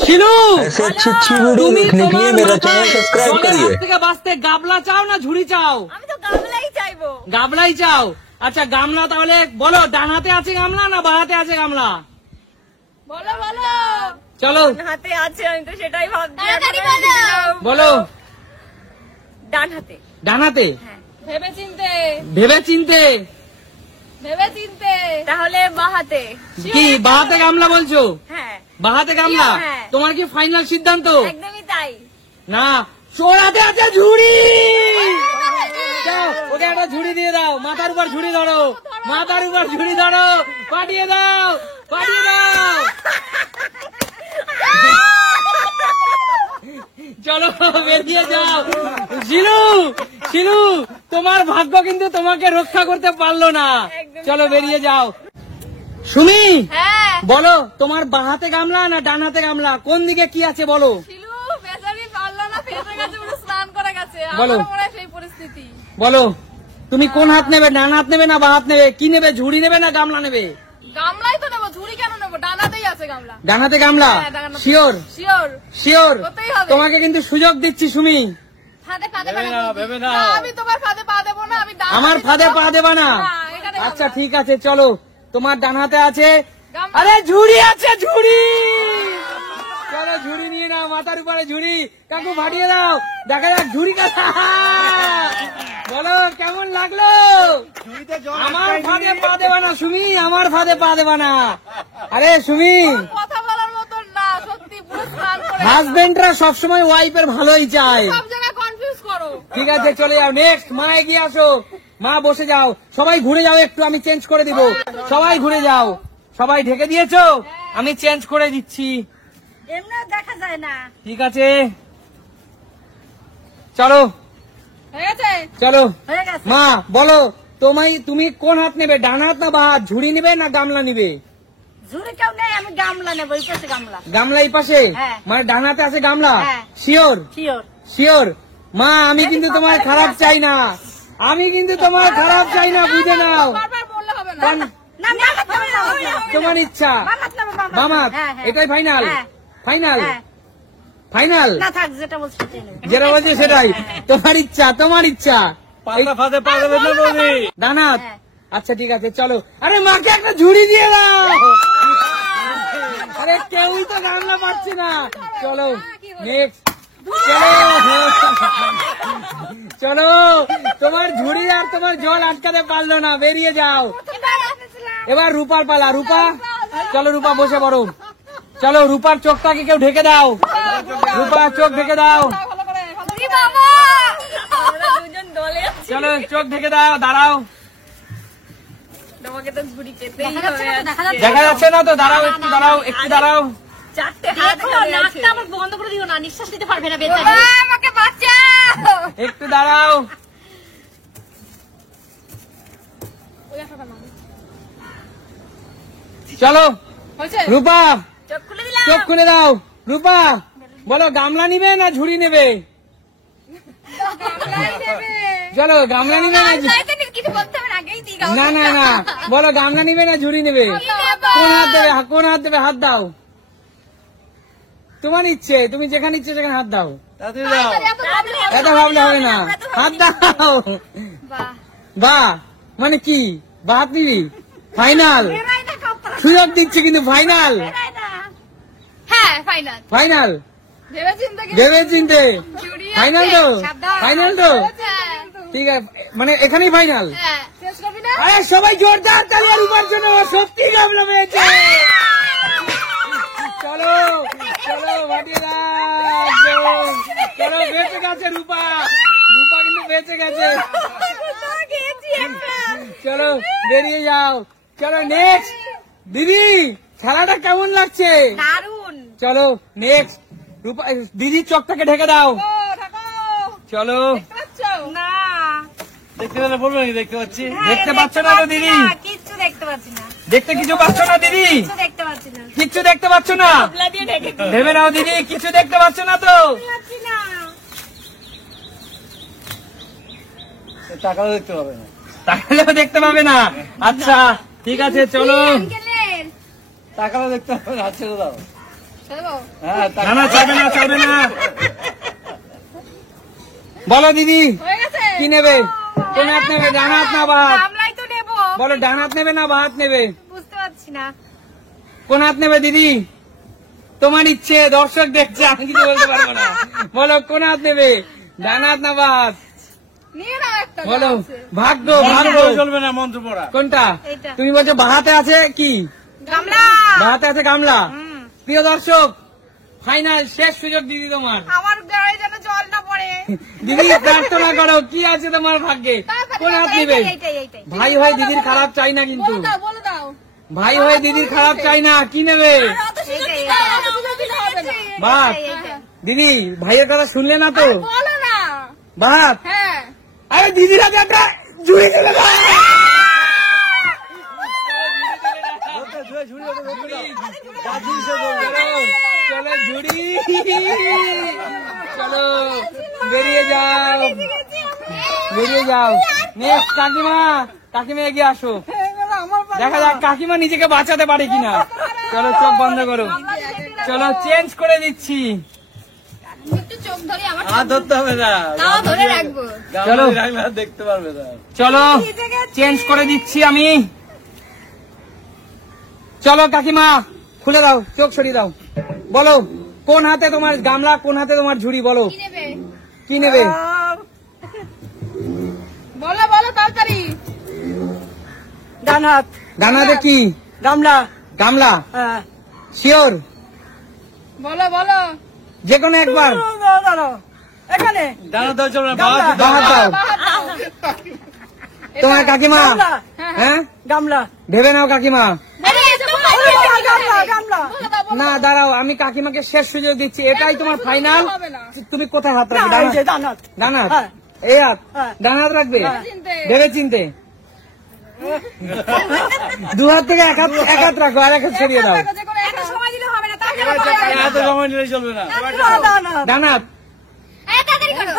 শিলু, ऐसे अच्छी अच्छी वीडियो देखने के लिए मेरा चैनल सब्सक्राइब करिए। থেকে বাঁচতে গাবলা চাও না ঝুড়ি চাও? আমি তো গামলাই চাইবো। গাবলাই চাও? আচ্ছা গামলা তাহলে বলো, ডান হাতে আছে গামলা না বাঁ হাতে আছে গামলা? বলো বলো। চলো হাতে আছে, আমি তো সেটাই ভাবছি। তাড়াতাড়ি বলো। বলো। ডান হাতে। ডান হাতে? ভেবে চিনতে। ভেবে চিনতে? ভেবে চিনতে। তাহলে বাঁ হাতে। কি বাঁ হাতে গামলা বলছো? হ্যাঁ বাঁ হাতে গামলা? হ্যাঁ। তোমার কি ফাইনাল সিদ্ধান্ত? একদমই তাই। না, চোর হাতে আছে ঝুড়ি। যাও, ওকে একটা ঝুড়ি দিয়ে দাও, মাথার উপর ঝুড়ি ধরো, মাথার উপর ঝুড়ি ধরো, পাঠিয়ে দাও, পাঠিয়ে দাও। চলো বেরিয়ে যাও। শিলু, শিলু, তোমার ভাগ্য কিন্তু তোমাকে রক্ষা করতে পারলো না। চলো বেরিয়ে যাও। সুমি, হ্যাঁ বলো তোমার বাঁ হাতে গামলা না ডান হাতে গামলা, কোন দিকে কি আছে বলো? শিলু বেচারি পারলো না, ফেসে গেছে, পুরো স্নান করে গেছে। বলো। আমারও মনে হয় সেই পরিস্থিতি। বলো তুমি কোন হাত নেবে, ডান হাত নেবে না বাঁ হাত নেবে? কি নেবে, ঝুড়ি নেবে না গামলা নেবে? গামলাই তো নেবো, ঝুড়ি কেন নেবো? ডানাতেই আছে গামলা। ডান হাতে গামলা? হ্যাঁ, ডান হাতে। শিওর? শিওর। শিওর? করতেই হবে। তোমাকে কিন্তু সুযোগ দিচ্ছি সুমি। ফাঁদে পা দেবে না। আমি তোমার ফাঁদে পা দেবো না, আমি ডান আমার হাতে ফাঁদে দেবো। পা দেবা না? না, এখানে আচ্ছা গামলা। ঠিক আছে, চলো তোমার ডান হাতে আছে। গামলা। আরে ঝুড়ি আছে, ঝুড়ি। চলো ঝুড়ি নিয়ে নাও, মাথার উপরে ঝুড়ি। কাকু ফাটিয়ে দাও, দেখা যাক ঝুড়ি কাটা। বলো কেমন লাগলো? আমার ফাঁদে পা দেবা না সুমি, আমার ফাঁদে পা দেবা না। আরে সুমি, কথা বলার মতন না, সত্যি পুরো স্নান করে গেছে। হাজবেন্ডরা সবসময় ওয়াইফের ভালোই চায়। সব জায়গায় কনফিউজ করো। ঠিক আছে চলে যাও, নেক্সট মা এগিয়ে আসো। মা বসে যাও, সবাই ঘুরে যাও, একটু আমি চেঞ্জ করে দিব। সবাই ঘুরে যাও, সবাই ঢেকে দিয়েছো, আমি চেঞ্জ করে দিচ্ছি। এমনি দেখা যায় না। ঠিক আছে চলো হয়ে গেছে? চলো। হয়ে গেছে। মা বলো তুমি কোন হাত নেবে, ডান হাত না বা হাত? ঝুড়ি নেবে না গামলা নিবে? ঝুড়ি কেউ নেই, আমি গামলা নেবো, এই পাশে গামলা। গামলা এই পাশে? হ্যাঁ। মানে ডান হাতে আছে গামলা? হ্যাঁ। শিওর? শিওর। শিওর? মা আমি কিন্তু তোমার খারাপ চাই না, আমি কিন্তু তোমার খারাপ চাই না, বুঝে নাও। বারবার বললে হবে না। কারণ না না না, তোমার ইচ্ছা। বামাত নেবো, বামাত। বামাত? হ্যাঁ, হ্যাঁ। এটাই ফাইনাল? হ্যাঁ। ফাইনাল? হ্যাঁ। ফাইনাল? না থাক, যেটা বলছি সেটাই নেবো। যেটা বলছে সেটাই? তোমার ইচ্ছা, তোমার ইচ্ছা। ফাঁদে পা দেবে না বৌদি। ডান হাত? হ্যাঁ। আচ্ছা ঠিক আছে চলো। আরে মাকে একটা ঝুড়ি দিয়ে দাও। আরে কেউই তো গামলা পাচ্ছে না। চলো নেক্সট। চলো চলো, তোমার ঝুড়ি আর তোমার জল আটকাতে পারলো না, বেরিয়ে যাও। এবার রূপার পালা। রূপা চলো, রূপা বসে পড়ো। চলো রূপার চোখটাকে কেউ ঢেকে দাও, রূপা চোখ ঢেকে দাও। ভালো করে, ভালো করে। বাবা! আমরা দুজন দলে আছি। চলো চোখ ঢেকে দাও, দাঁড়াও। তোমাকে তো ঝুড়ি পেতেই দেখা যাচ্ছে হবে না তো, দেখা আজকে। যাচ্ছে দেখা যাচ্ছে না তো? দাঁড়াও একটু, দাঁড়াও একটু, দাঁড়াও। চারটে হাত দেখো, খালি আছে। নাকটা আবার বন্ধ করে দিও না, নিঃশ্বাস নিতে পারবে না বেচারি। বাবা, আমাকে বাঁচাও। একটু দাঁড়াও। চলো হয়েছে? রূপা চোখ খুলে দিলাম। চোখ খুলে দাও। রূপা বলো গামলা নিবে না ঝুড়ি নেবে? গামলাই দেবে। চলো গামলা নিবে না গামলাইতে কিছু বলতে হবে না, আগেই দিই গামলা। না না না, বলো গামলা নিবে না ঝুড়ি নেবে? কি নেবো? কোন হাত দেবে, কোন হাত দেবে? হাত দাও, তোমার ইচ্ছে, তুমি যেখানে ইচ্ছে সেখানে হাত দাও। এত ভাবলে হবে না, হাত দাও। বাহ। বাহ মানে কি, বা হাত নিবি? ফাইনাল বেরাই না কপাল, সুযোগ দিচ্ছে কিন্তু, ফাইনাল বেরাই না। হ্যাঁ, ফাইনাল। ফাইনাল ভেবে চিন্তে কি? ভেবে চিনতে ঝুড়ি আছে। ফাইনাল তো? সাবধান। ফাইনাল তো? হ্যাঁ। ঠিক আছে, মানে এখানেই ফাইনাল। হ্যাঁ। শেষ করবি না? আরে সবাই জোরদার তালি আর রূপার জন্য, ও সত্যি গামলা পেয়েছে। চলো চলো ভাটিয়ে দাও। চলো বেঁচে গেছে রূপা, রূপা কিন্তু বেঁচে গেছে। চলো বেরিয়ে যাও। চলো নেক্সট। দিদি খেলাটা কেমন লাগছে? দারুণ। চলো নেক্সট। রূপা দিদির চোখটাকে ঢেকে দাও। ও, থাকো। চলো। দেখতে পাচ্ছ? না, দেখতে পেলে বলবো নাকি দেখতে পাচ্ছি? দেখতে পাচ্ছ না তো দিদি? না, কিচ্ছু দেখতে পাচ্ছি না, দেখতে কিছু পাচ্ছ না দিদি? কিচ্ছু দেখতে পাচ্ছি না, কিচ্ছু দেখতে পাচ্ছ না? গামলা দিয়ে ঢেকে দিই। ভেবে নাও দিদি, কিছু দেখতে পাচ্ছ না তো? পাচ্ছি না। টাকাও দেখতে পাবে না। তাহলেও দেখতে পাবে না। আচ্ছা ঠিক আছে চলো। আঙ্কেলের টাকাও দেখতে পাবে না, ছেড়ে দাও। দেবো? না না চাইবে না চাইবে না। বলো দিদি হয়ে গেছে? কি নেবে? কোন হাত নেবে? ডান হাত না বাঁ হাত? গামলাই তো নেবো। বলো ডান হাত নেবে না বাঁ হাত নেবে? বুঝতে পারছি না। কোন হাত নেবে দিদি? তোমার ইচ্ছে, দর্শক দেখছে, আমি কিছু বলতে পারবো না। বলো কোন হাত নেবে? ডান হাত না বাঁ হাত? নিয়ে নাও একটা। বলো আছে। ভাগ্য ভাগ্য চলবে না মন্ত্র পড়া। কোনটা? এইটা। তুমি বলছো বাঁ হাতে আছে কি? গামলা। বাঁ হাতে আছে গামলা। প্রিয় দর্শক, ফাইনাল শেষ সুযোগ দিদি তোমার। আমার গায়ে যেন জল না পড়ে। দিদি প্রার্থনা করো, কি আছে তোমার ভাগ্যে? কোন হাত নেবে? এইটাই। ভাই হয় দিদির খারাপ চাই না কিন্তু, বলে দাও, বলে দাও। ভাই হয় দিদির খারাপ চাই না। কি নেবে? অত সুযোগ দিতে হবে না, অত সুযোগ দিতে হবে না। ভাত। দিদি ভাইয়ের কথা শুনলে না তো? বলো না। ভাত। হ্যাঁ। আরে দিদির হাতে একটা ঝুড়ি তুলে দাও। চলো ঝুড়ি, চলো বেরিয়ে যাও, বেরিয়ে যাও। নেক্সট কাকিমা, কাকিমা এগিয়ে আসো, দেখা যাক কাকিমা নিজেকে বাঁচাতে পারে কিনা। চলো চোখ বন্ধ করো, চলো চেঞ্জ করে দিচ্ছি। একটু চোখ ধরে আমার হাত ধরতে হবে না, তাও ধরে রাখবো। চলো। গামলা রাখলে আর দেখতে পারবে না। চলো চেঞ্জ করে দিচ্ছি আমি। চলো কাকিমা খুলে দাও, চোখ সরিয়ে দাও। বলো কোন হাতে তোমার গামলা, কোন হাতে তোমার ঝুড়ি? বলো কি নেবে? কি নেবে? বলো বলো তাড়াতাড়ি। ডান হাত ডান হাতে কি? গামলা। গামলা। হ্যাঁ। শিওর? বলো বলো। যে কোনো একবার। দাঁড়াও, এখানে ডানা দাও চলবে না, গামলা। বাঁ হাতে দাও। বাঁ হাত দাও। তোমার কাকিমা। গামলা। হ্যাঁ গামলা। ভেবে নাও কাকিমা। আরে এত গামলা গামলা। না দাঁড়াও, আমি কাকিমাকে শেষ সুযোগ দিচ্ছি, এটাই তোমার ফাইনাল। হবে না। তুমি কোথায় হাত না, রাখবে? এই যে ডান হাত। ডান হাত? হ্যাঁ। এই হাত? হ্যাঁ। ডান হাত রাখবে? চিনতে। ভেবে চিনতে। দু হাত থেকে এক হাত রাখো, আর এক হাত সরিয়ে দাও। যে কোনো একটা সময় দিলে হবে না। তাড়াতাড়ি এত সময় নিলে চলবে না। ডান হাত। ডান হাত? এই তাড়াতাড়ি করো।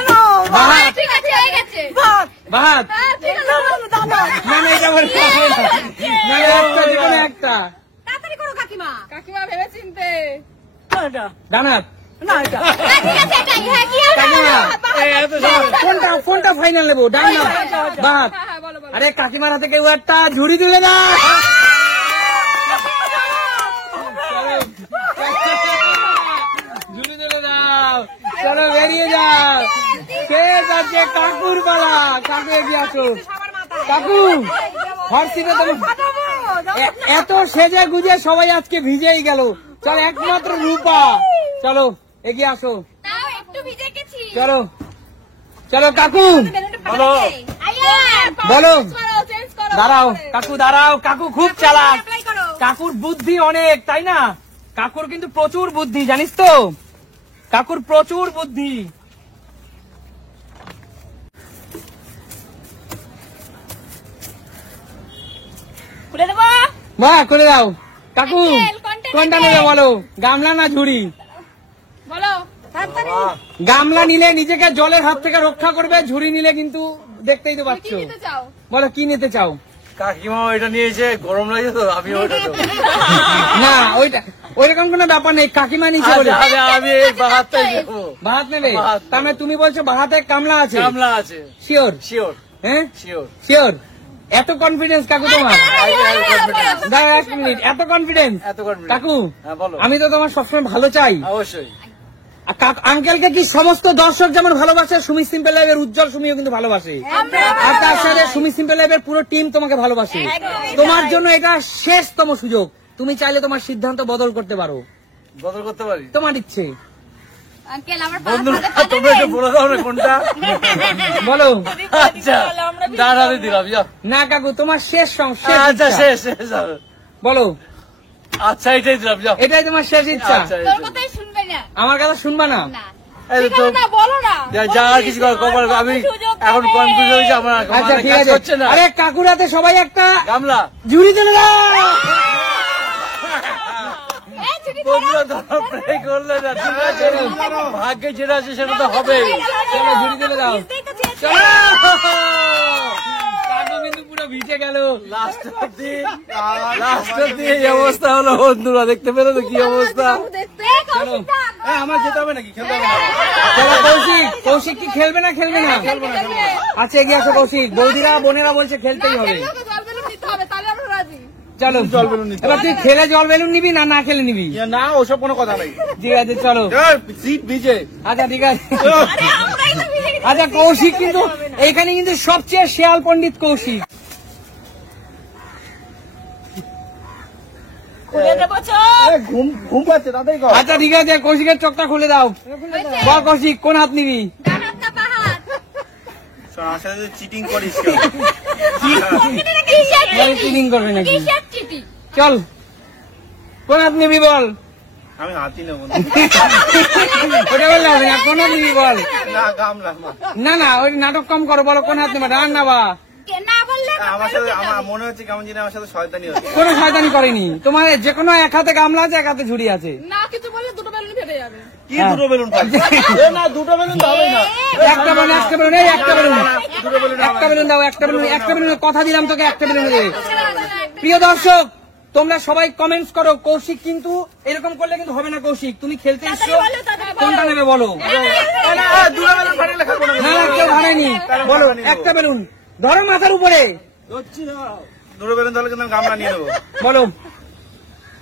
বাঁ হাত? ঠিক আছে হয়ে গেছে। ভাত। বাঁ হাত? হ্যাঁ, ঠিক আছে। ডান হাত। না না এটা বলতে হবে না। না, না, একটা, যে কোনো একটা। তাড়াতাড়ি করো কাকিমা। কাকিমা ভেবে চিনতে। এটা। ডান হাত? না এটা। হ্যাঁ, ঠিক আছে এটাই। হ্যাঁ কি আছে? কাকিমা এত সময় কোনটা ফাইনাল নেবো? ডান না বাঁ হাত? হ্যাঁ হ্যাঁ বলো বলো। আরে কাকিমার হাতে কেউ একটা ঝুড়ি তুলে দাও। ঝুড়ি তুলে দাও, চলো বেরিয়ে যাও। শেষ আছে কাকুর পালা। কাকু এগিয়ে আসো। কাকু হর্ষিতে তোমার এত সেজে গুজে সবাই আজকে ভিজেই গেল। চলো একমাত্র রূপা, চলো এগিয়ে আসো। তাও একটু ভিজে গেছি। চলো চলো কাকু বলো। আইয়া বলো। চেঞ্জ করো। দাঁড়াও কাকু, দাঁড়াও। কাকু খুব চালাক, অ্যাপ্লাই করো। কাকুর বুদ্ধি অনেক, তাই না? কাকুর কিন্তু প্রচুর বুদ্ধি, জানিস তো? কাকুর প্রচুর বুদ্ধি। খুলে দেবো। মা করে দাও। কাকু কোনটা কোনটা নেবে? নেবে বলো, গামলা না ঝুড়ি? বলো। গামলা নিলে নিজেকে জলের হাত থেকে রক্ষা করবে, ঝুড়ি নিলে কিন্তু দেখতেই তো কি পাচ্ছ। নিতে চাও? বলো কি নিতে চাও? কাকিমা এটা নিয়েছে, গরম লাগে তো, আমি ওইটা দেবো। না ওইটা ওইরকম কোনো ব্যাপার নেই, কাকিমা নিচে বলে। আমি এই বাঁ হাতটাই দেবো। বাহাত নেবে? বাঁ হাত। তার মানে তুমি বলছো বাহাতে গামলা আছে? গামলা আছে, শিওর? শিওর হ্যাঁ শিওর। শিওর? এত কনফিডেন্স কাকু তোমার? দাঁড়া এক মিনিট, এত কনফিডেন্স এত confidence। কাকু? হ্যাঁ, বলো। আমি তো তোমার সবসময় ভালো চাই। অবশ্যই। আর আঙ্কেলকে কি সমস্ত দর্শক যেমন ভালোবাসে, সুমি সিম্পল লাইভের উজ্জ্বল সুমিও কিন্তু ভালোবাসে। আর তার সাথে সুমি সিম্পল লাইভের পুরো টিম তোমাকে ভালোবাসে। তোমার জন্য এটা শেষতম সুযোগ, তুমি চাইলে তোমার সিদ্ধান্ত বদল করতে পারো, বদল করতে পারি? তোমার ইচ্ছে। আঙ্কেল আমার বন্ধুরা তোমরা একটু বলে দাও না কোনটা। বলো। আচ্ছা ডান হাতে দিলাম, যাও। না কাকু তোমার শেষ আচ্ছা ইচ্ছা। শেষ শেষ হবে। বলো। আচ্ছা এটাই দিলাম, যাও। এটাই তোমার শেষ ইচ্ছা? আচ্ছা, তোর কথাই শুনবে না। আমার কথা শুনবা না? না। এই ঠিক তো আছে না, বলো না। যা আর কিছু করার, আমি এখন কনফিউজ হয়েছি, আমার আচ্ছা ঠিক কাজ আছে। হচ্ছে না। আরে কাকুর হাতে সবাই একটা গামলা। ঝুড়ি তুলে দাও। এই ছুটি বন্ধুরা ধরো প্রে করলে না, ঠিক আছে? ভাগ্যে যেটা আছে সেটা তো হবেই। চলো ঝুড়ি তুলে দাও। চলো। কাকু কিন্তু পুরো ভিজে গেল। লাস্ট অব্দি এই অবস্থা হলো বন্ধুরা, দেখতে পেলো তো কি অবস্থা। দেখতে চলো আমার যেতে হবে নাকি? খেলতে হবে না? চলো কৌশিক, কৌশিক কি খেলবে না খেলবে না? আচ্ছা এগিয়ে আসো কৌশিক, বৌদিরা বোনেরা বলছে খেলতেই হবে। জল বেলুন নিতে হবে, তাহলে আমরা রাজি। চলো জল বেলুন নিতে এবার তুই খেলে জল বেলুন নিবি না না খেলে নিবি? না, ওসব কোনো কথা নাই। ঠিক আছে চলো। সিট ভিজে। আচ্ছা ঠিক আছে। আচ্ছা কৌশিক কিন্তু এইখানে কিন্তু সবচেয়ে শেয়াল পণ্ডিত কৌশিক। খুলে দেবো চোখ। ঘুম ঘুম পাচ্ছে তাতেই কর। আচ্ছা ঠিক আছে কৌশিকের চোখটা খুলে দাও। বল কৌশিক কোন হাত নিবি? ডান হাত না বাঁ হাত? আমার সাথে চিটিং করিস কেন? মানে চিটিং করবে নাকি? কিসের চিঠি? চল কোন হাত নিবি বল। আমি হাতই নেবো না। ওটা বললে হবে না, কোন হাত নিবি বল। না গামলা না না ওই নাটক কম করো, বলো কোন হাত নেবা, ডান না বা। কে না বললে আমার সাথে আমার মনে হচ্ছে কেমন জানি আমার সাথে শয়তানি হচ্ছে। কোনো শয়তানি করেনি, তোমার যে কোনো এক হাতে গামলা আছে এক হাতে ঝুড়ি আছে। না কিছু বললে দুটো বেলুন ফেটে যাবে। কি দুটো বেলুন পাচ্ছি? না দুটো বেলুন তো হবে না। একটা বেলুন একটা বেলুন এই একটা বেলুন দুটো বেলুন একটা বেলুন দাও, একটা বেলুন একটা বেলুন কথা দিলাম তোকে, একটা বেলুন দেবে। প্রিয় দর্শক তোমরা সবাই কমেন্টস করো, কৌশিক কিন্তু এরকম করলে কিন্তু হবে না। কৌশিক তুমি খেলতে ইচ্ছো, কোনটা নেবে বলো। দুটো বেলুন ফাটালে খাবো না। না না কেউ ভাড়ায়নি, বলো একটা বেলুন ধরো মাথার উপরে, দুটো বেলুন তাহলে কিন্তু আমি গামলা নিয়ে নেবো। বলো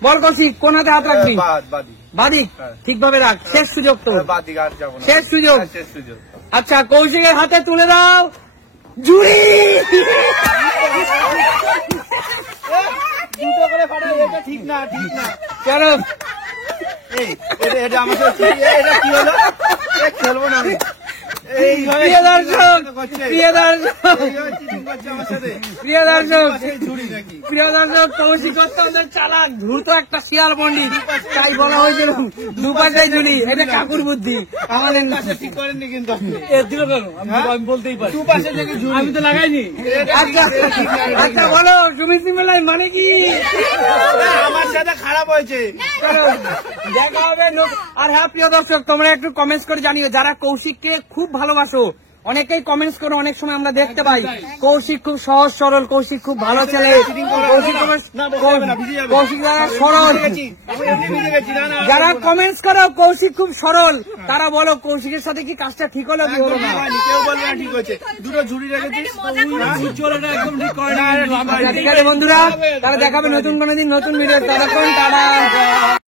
বল কৌশিক কোন হাতে হাত রাখবি? বাদি বাদিক ঠিকভাবে রাখ, শেষ সুযোগ তো, বাদি আর যাবো না। শেষ সুযোগ। শেষ সুযোগ। আচ্ছা কৌশিকের হাতে তুলে দাও ঝুড়ি। দুটো করে ফাটাই, এটা ঠিক না, ঠিক না। চলো এই এটা আমার সাথে এটা কি হলো? খেলবো না আমি। এইভাবে প্রিয় দর্শক করছে। প্রিয় দর্শক এইভাবে cheating করছে আমার সাথে। প্রিয় দর্শক সেই ঝুড়ি নাকি? প্রিয় দর্শক কৌশিক অত্যন্ত চালাক দ্রুত একটা শিয়াল পণ্ডিত, তাই বলা হয়েছিল দুপাশে ঝুড়ি। এটা কাকুর বুদ্ধি, আমাদের না। ঠিক করেননি কিন্তু আপনি। দিল কেন আমি বলতেই পারি, দুপাশে থেকে ঝুড়ি। আমি তো লাগাইনি। আচ্ছা আচ্ছা বলো সুমিত সিমেলার মানে কি? আমার সাথে খারাপ হয়েছে। চলো দেখা হবে। আর হ্যাঁ প্রিয় দর্শক তোমরা একটু কমেন্টস করে জানিও যারা কৌশিককে খুব ভালোবাসো। অনেকেই কমেন্টস করো, অনেক সময় আমরা দেখতে পাই কৌশিক খুব সহজ সরল, কৌশিক খুব ভালো ছেলে, কৌশিক যারা সরল, যারা কমেন্টস করো কৌশিক খুব সরল, তারা বলো কৌশিকের সাথে কি কাজটা ঠিক হলো কি হলো না? কেউ বলবে না ঠিক হয়েছে। দুটো ঝুড়ি রেখেছিস। একদম ঠিক করে ঠিক আছে বন্ধুরা, তারা দেখাবে নতুন কোনো দিন নতুন ভিডিও। ততক্ষণ টাটা।